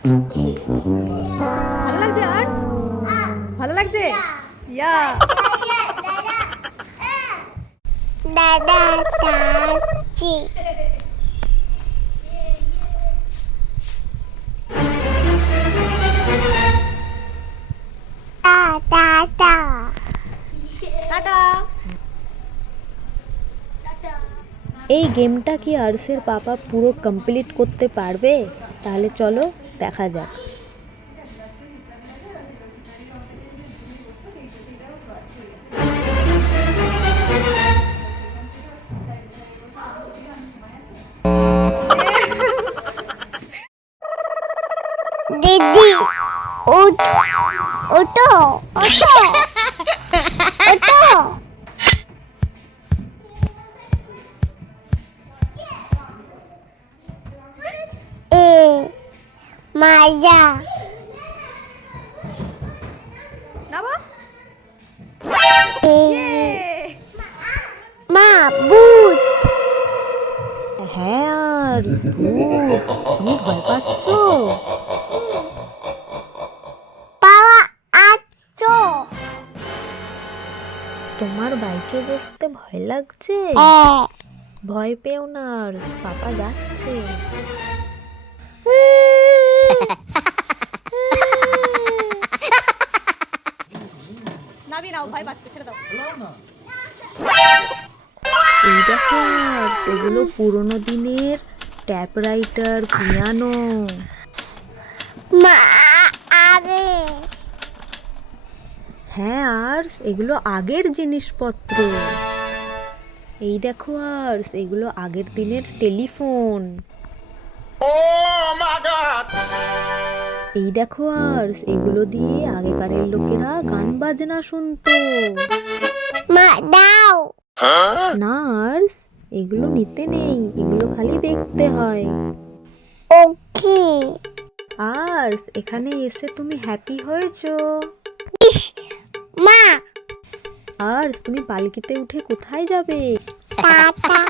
ভালো লাগছে আর্টস? ভালো লাগছে? ইয়া দাদা টাচি টা টা টা টাটা। এই গেমটা কি আর্সের পাপা পুরো কমপ্লিট করতে পারবে? তাহলে চলো দেখা যাক। দিদি উঠ ওটো ওটো ওটো এ মাজা নামো। এ ইয়ে মা বুট হ্যাঁ আর্স, ভূত। তুমি ভয় পাচ্ছ? পাওয়া আচ্ছো তোমার বাইকে বসতে ভয় লাগছে? ভয় পেও না আর্স, পাপা যাচ্ছে। নাবি নাও, ভয় পাচ্ছে, ছেড়ে দাও। এই দেখো আর্স, এগুলো পুরোনো দিনের ট্যাপ রাইটার, পিয়ানো। মা আরে হ্যাঁ আর্স, এগুলো আগের জিনিসপত্র। এই দেখো আর্স, এগুলো আগের দিনের টেলিফোন। এই দেখো আর্স, এগুলো দিয়ে আগেকারের লোকেরা গান বাজনা শুনতো। মা দাও না আর্স, এগুলো নিতে নেই, এগুলো খালি দেখতে হয়। ওকে আর্স, এখানে এসে তুমি হ্যাপি হয়েছো? ইস মা আর্স, তুমি পালকিতে উঠে কোথায় যাবে? টাটা